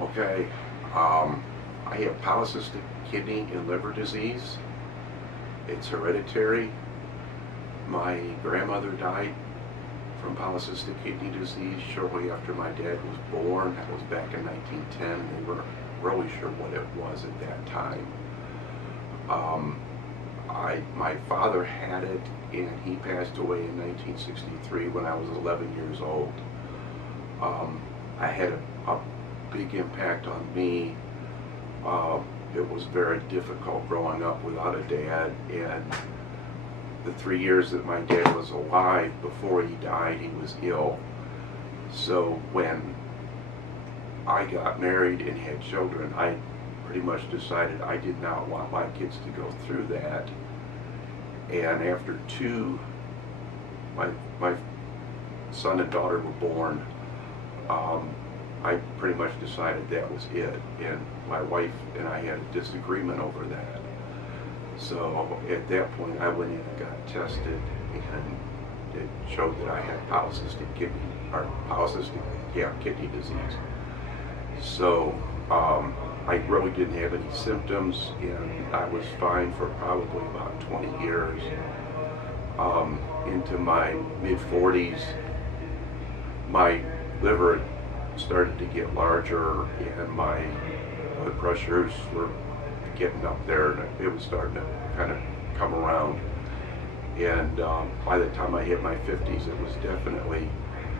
Okay, I have polycystic kidney and liver disease. It's hereditary. My grandmother died from polycystic kidney disease shortly after my dad was born. That was back in 1910. They weren't really sure what it was at that time. My father had it, and he passed away in 1963 when I was 11 years old. I had a big impact on me. It was very difficult growing up without a dad, and the 3 years that my dad was alive before he died, he was ill. So when I got married and had children, I pretty much decided I did not want my kids to go through that. And after my son and daughter were born, I pretty much decided that was it, and my wife and I had a disagreement over that. So at that point I went in and got tested, and it showed that I had kidney disease. So I really didn't have any symptoms, and I was fine for probably about 20 years. Into my mid-40s, my liver started to get larger, and my blood pressures were getting up there, and it was starting to kind of come around. And by the time I hit my 50s, it was definitely,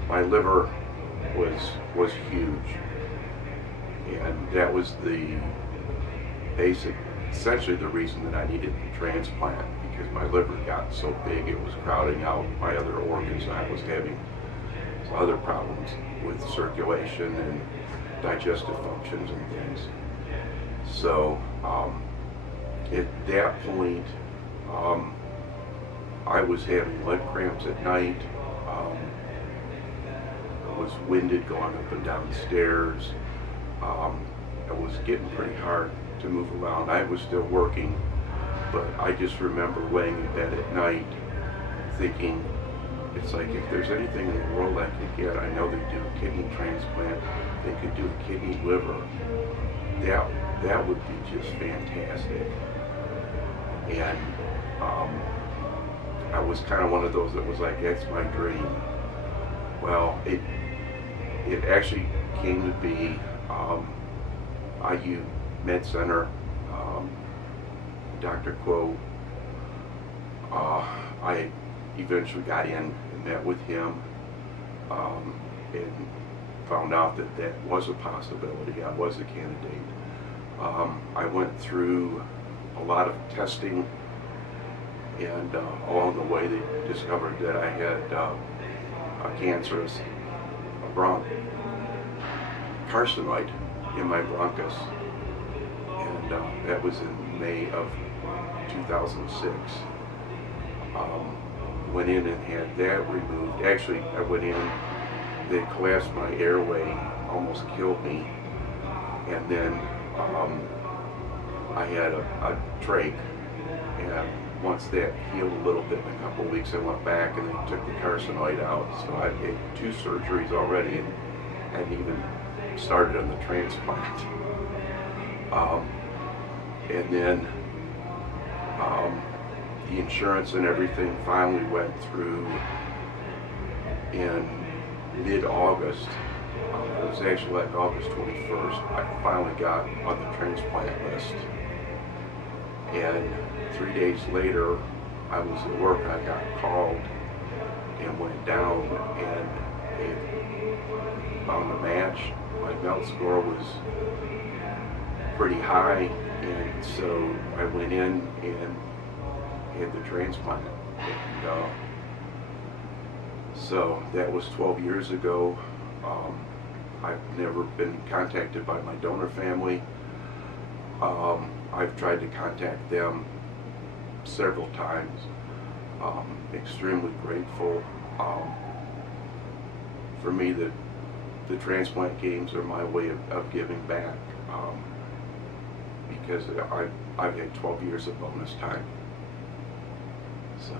my liver was huge. And that was essentially the reason that I needed the transplant, because my liver got so big it was crowding out my other organs. I was having other problems with circulation and digestive functions and things. So at that point, I was having leg cramps at night. I was winded going up and down stairs. It was getting pretty hard to move around. I was still working, but I just remember laying in bed at night thinking, it's like, if there's anything in the world I could get, I know they do a kidney transplant, they could do a kidney liver. That would be just fantastic. And I was kind of one of those that was like, that's my dream. Well, it actually came to be IU Med Center, Dr. Quo. I eventually got in and met with him, and found out that that was a possibility. I was a candidate. I went through a lot of testing, and along the way they discovered that I had a cancerous carcinoid in my bronchus, and that was in May of 2006. Went in and had that removed. Actually, I went in, they collapsed my airway, almost killed me, and then I had a trach, and once that healed a little bit in a couple of weeks, I went back and they took the carcinoid out. So I had 2 surgeries already and hadn't even started on the transplant. And then the insurance and everything finally went through in mid-August. It was actually like August 21st. I finally got on the transplant list. And 3 days later, I was at work. I got called and went down, and they found a match. My MELD score was pretty high, and so I went in and had the transplant. And, so that was 12 years ago. I've never been contacted by my donor family. I've tried to contact them several times. Extremely grateful. For me, the transplant games are my way of giving back, because I've had 12 years of bonus time. So.